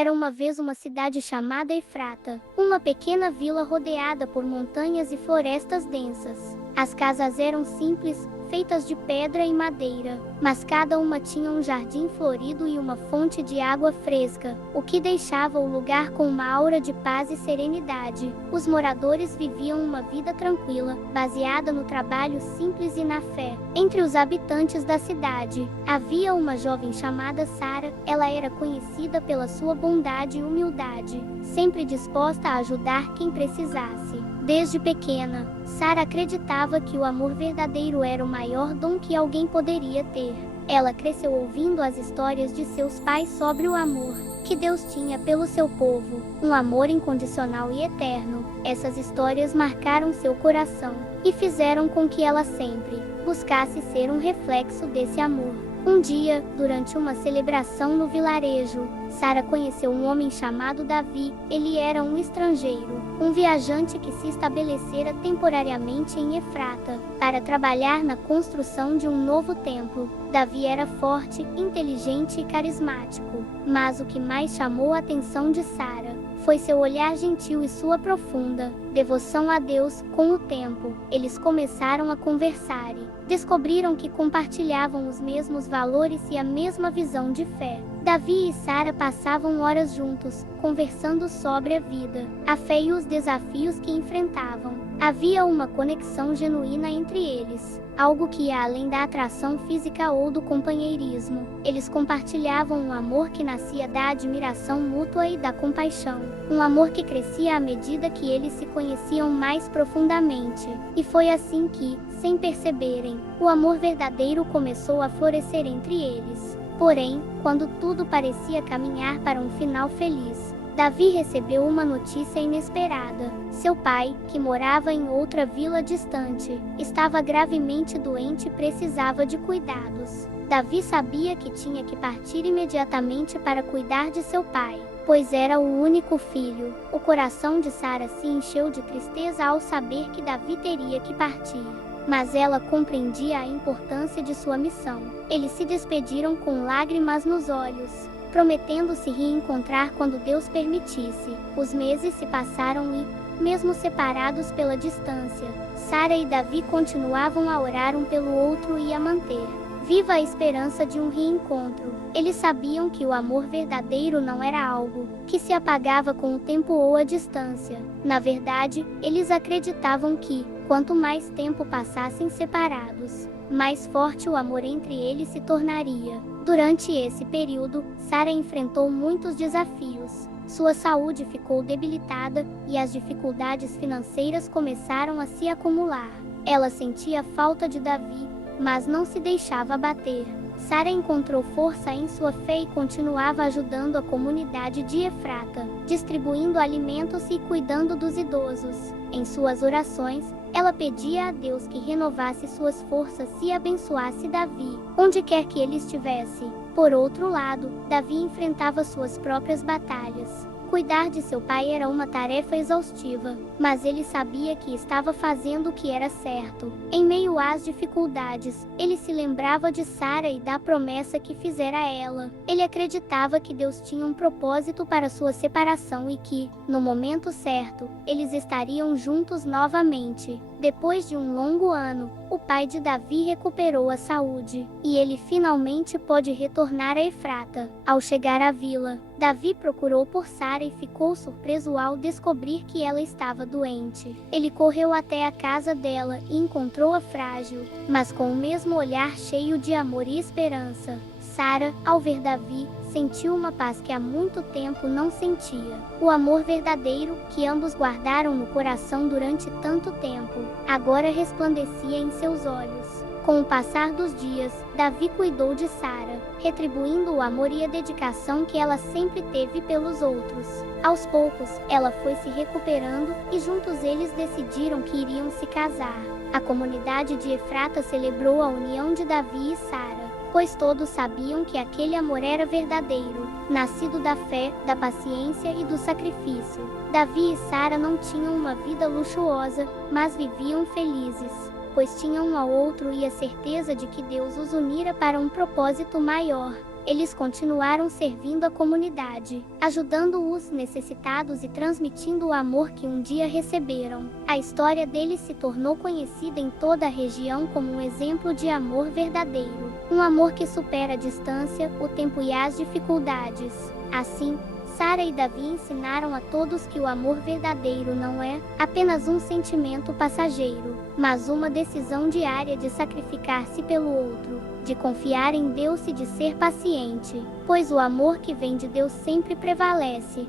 Era uma vez uma cidade chamada Efrata, uma pequena vila rodeada por montanhas e florestas densas. As casas eram simples, feitas de pedra e madeira, mas cada uma tinha um jardim florido e uma fonte de água fresca, o que deixava o lugar com uma aura de paz e serenidade. Os moradores viviam uma vida tranquila, baseada no trabalho simples e na fé. Entre os habitantes da cidade, havia uma jovem chamada Sara. Ela era conhecida pela sua bondade e humildade, sempre disposta a ajudar quem precisasse. Desde pequena, Sara acreditava que o amor verdadeiro era o maior dom que alguém poderia ter. Ela cresceu ouvindo as histórias de seus pais sobre o amor que Deus tinha pelo seu povo, um amor incondicional e eterno. Essas histórias marcaram seu coração e fizeram com que ela sempre buscasse ser um reflexo desse amor. Um dia, durante uma celebração no vilarejo, Sara conheceu um homem chamado Davi. Ele era um estrangeiro, um viajante que se estabelecera temporariamente em Efrata, para trabalhar na construção de um novo templo. Davi era forte, inteligente e carismático, mas o que mais chamou a atenção de Sara foi seu olhar gentil e sua profunda devoção a Deus. Com o tempo, eles começaram a conversar e descobriram que compartilhavam os mesmos valores e a mesma visão de fé. Davi e Sara passavam horas juntos, conversando sobre a vida, a fé e os desafios que enfrentavam. Havia uma conexão genuína entre eles, algo que ia além da atração física ou do companheirismo. Eles compartilhavam um amor que nascia da admiração mútua e da compaixão, um amor que crescia à medida que eles se conheciam mais profundamente. E foi assim que, sem perceberem, o amor verdadeiro começou a florescer entre eles. Porém, quando tudo parecia caminhar para um final feliz, Davi recebeu uma notícia inesperada. Seu pai, que morava em outra vila distante, estava gravemente doente e precisava de cuidados. Davi sabia que tinha que partir imediatamente para cuidar de seu pai, pois era o único filho. O coração de Sara se encheu de tristeza ao saber que Davi teria que partir, mas ela compreendia a importância de sua missão. Eles se despediram com lágrimas nos olhos, prometendo se reencontrar quando Deus permitisse. Os meses se passaram e, mesmo separados pela distância, Sara e Davi continuavam a orar um pelo outro e a manter viva a esperança de um reencontro. Eles sabiam que o amor verdadeiro não era algo que se apagava com o tempo ou a distância. Na verdade, eles acreditavam que, quanto mais tempo passassem separados, mais forte o amor entre eles se tornaria. Durante esse período, Sara enfrentou muitos desafios. Sua saúde ficou debilitada e as dificuldades financeiras começaram a se acumular. Ela sentia falta de Davi, mas não se deixava abater. Sara encontrou força em sua fé e continuava ajudando a comunidade de Efrata, distribuindo alimentos e cuidando dos idosos. Em suas orações, ela pedia a Deus que renovasse suas forças e abençoasse Davi, onde quer que ele estivesse. Por outro lado, Davi enfrentava suas próprias batalhas. Cuidar de seu pai era uma tarefa exaustiva, mas ele sabia que estava fazendo o que era certo. Em meio às dificuldades, ele se lembrava de Sara e da promessa que fizera a ela. Ele acreditava que Deus tinha um propósito para sua separação e que, no momento certo, eles estariam juntos novamente. Depois de um longo ano, o pai de Davi recuperou a saúde, e ele finalmente pôde retornar a Efrata. Ao chegar à vila, Davi procurou por Sara e ficou surpreso ao descobrir que ela estava doente. Ele correu até a casa dela e encontrou-a frágil, mas com o mesmo olhar cheio de amor e esperança. Sara, ao ver Davi, sentiu uma paz que há muito tempo não sentia. O amor verdadeiro, que ambos guardaram no coração durante tanto tempo, agora resplandecia em seus olhos. Com o passar dos dias, Davi cuidou de Sara, retribuindo o amor e a dedicação que ela sempre teve pelos outros. Aos poucos, ela foi se recuperando, e juntos eles decidiram que iriam se casar. A comunidade de Efrata celebrou a união de Davi e Sara, pois todos sabiam que aquele amor era verdadeiro, nascido da fé, da paciência e do sacrifício. Davi e Sara não tinham uma vida luxuosa, mas viviam felizes, pois tinham um ao outro e a certeza de que Deus os unira para um propósito maior. eles continuaram servindo a comunidade, ajudando os necessitados e transmitindo o amor que um dia receberam. A história deles se tornou conhecida em toda a região como um exemplo de amor verdadeiro. Um amor que supera a distância, o tempo e as dificuldades. Assim, Sara e Davi ensinaram a todos que o amor verdadeiro não é apenas um sentimento passageiro, mas uma decisão diária de sacrificar-se pelo outro, de confiar em Deus e de ser paciente, pois o amor que vem de Deus sempre prevalece.